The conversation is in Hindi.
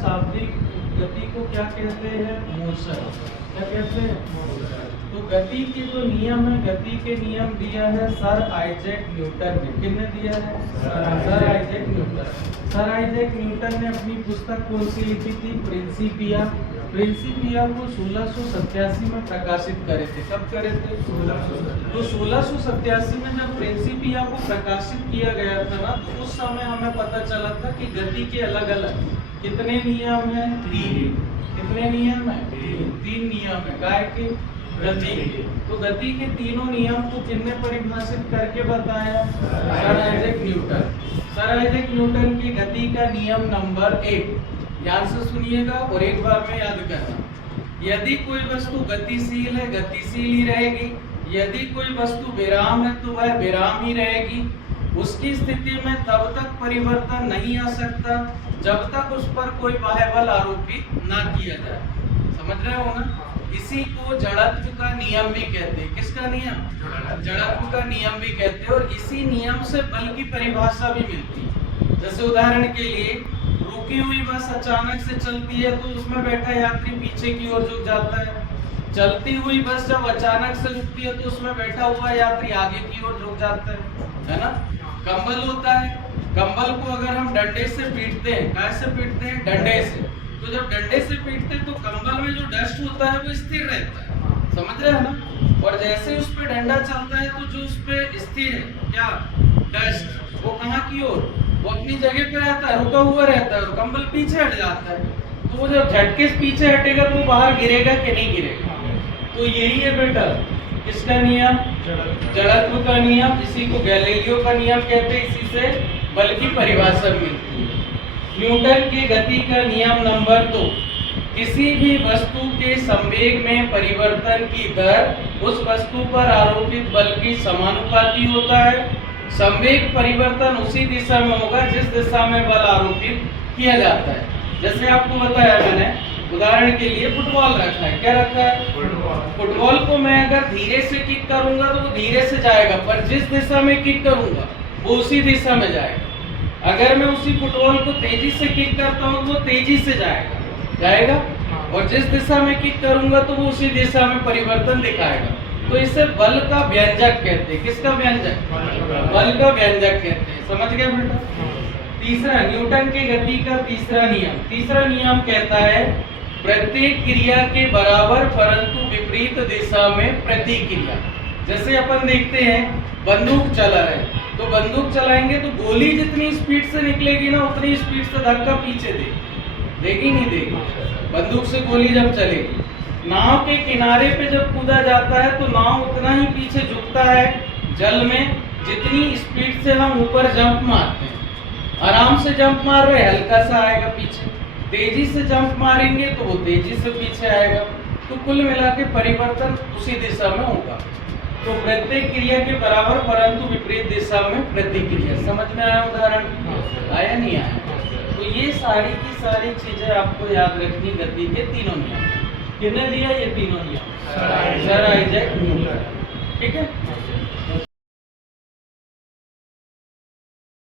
शाब्दिक गति को क्या कहते हैं? मोशन। क्या कहते हैं? मोशन। तो गति के जो नियम है, गति के नियम दिया है सर आइजैक न्यूटन ने। किसने दिया है? Sir Isaac Newton. Sir Isaac Newton ने अपनी पुस्तक कौन सी लिखी थी? प्रिंसिपिया। प्रिंसिपिया को 1687 में प्रकाशित करे थे। कब करे थे? 1687। तो 1687 में जब प्रिंसिपिया को प्रकाशित किया गया था ना, तो उस समय हमें पता चला था कि गति के अलग अलग कितने नियम हैं? 3। कितने नियम हैं? 3 नियम है। काय के? गति के। तो गति के तीनों नियम को किसने परिभाषित करके बताया? Sir Isaac Newton. Sir Isaac Newton की गति का नियम नंबर 1, ध्यान से सुनिएगा और एक बार में याद करना। यदि कोई वस्तु गतिशील है, गतिशील ही रहेगी। यदि कोई वस्तु विराम है तो वह विराम ही रहेगी। उसकी स्थिति में तब तक परिवर्तन नहीं आ सकता जब तक उस पर कोई बाह्य बल आरोपित ना किया जाए। समझ रहे हो ना? इसी को जड़त्व का नियम भी कहते हैं। किसका नियम? जड़त्व का नियम भी कहते हैं। और इसी नियम से बल की परिभाषा भी मिलती है। जैसे उदाहरण के लिए, रुकी हुई बस अचानक से चलती है तो उसमें बैठा यात्री पीछे की ओर झुक जाता है। चलती हुई बस जब अचानक से रुकती है तो उसमें बैठा हुआ यात्री आगे की ओर झुक जाता है ना? कंबल होता है, कंबल को अगर हम डंडे से पीटते हैं, कैसे पीटते हैं? डंडे से। तो जब डंडे से पीटते हैं तो कंबल में जो डस्ट होता है वो स्थिर रहता है। समझ रहे हैं ना? और जैसे उस पे डंडा चलता है तो जो उस पे स्थिर है, क्या? डस्ट, वो कहाँ की ओर? वो अपनी जगह पे रहता है, रुका हुआ रहता है, और कंबल पीछे हट जाता है। तो वो जब झटके से पीछे हटेगा तो वो बाहर गिरेगा कि नहीं गिरेगा? तो यही है बेटा किसका नियम? जड़त्व का नियम। इसी को गैलीलियो का नियम कहते हैं। इसी से बल की परिभाषा मिलती है। न्यूटन की गति का नियम नंबर 2, किसी भी वस्तु के संवेग में परिवर्तन की दर उस वस्तु पर आरोपित बल की समानुपाती होता है। संवेग परिवर्तन उसी दिशा में होगा जिस दिशा में बल आरोपित किया जाता है। जैसे आपको बताया मैंने, उदाहरण के लिए फुटबॉल रखा है। क्या रखा है? फुटबॉल को मैं अगर धीरे से किक करूंगा तो वो धीरे से जाएगा, पर जिस दिशा में किक करूंगा वो उसी दिशा में जाएगा। अगर मैं उसी फुटबॉल को तेजी से किक करता हूँ तो वो तेजी से जाएगा, और जिस दिशा में किक करूंगा तो वो उसी दिशा में परिवर्तन दिखाएगा। तो इसे बल का व्यंजक कहते हैं। किसका व्यंजक? बल का व्यंजक कहते हैं। समझ गए बेटा? तीसरा, न्यूटन की गति का तीसरा नियम। तीसरा नियम कहता है प्रत्येक क्रिया के बराबर परंतु विपरीत दिशा में प्रतिक्रिया। जैसे अपन देखते हैं बंदूक चला रहे, तो बंदूक चलाएंगे तो गोली जितनी स्पीड से निकलेगी ना, उतनी स्पीड से धक्का पीछे देगी नहीं देगी बंदूक से गोली जब चलेगी। नाव के किनारे पे जब कूदा जाता है तो नाव उतना ही पीछे झुकता है जल में जितनी स्पीड से हम ऊपर जंप मारते हैं। आराम से जंप मार रहे, हल्का सा आएगा पीछे। तेजी से जंप मारेंगे तो वो तेजी से पीछे आएगा। तो कुल मिला के परिवर्तन उसी दिशा में होगा। तो प्रत्येक क्रिया के बराबर परंतु विपरीत दिशा में प्रतिक्रिया। समझ में आया? उदाहरण आया नहीं आया? तो ये सारी की सारी चीजें आपको याद रखनी गति के तीनों नियम। किसने दिया ये तीनों नियम? Sir Isaac Newton. ठीक है।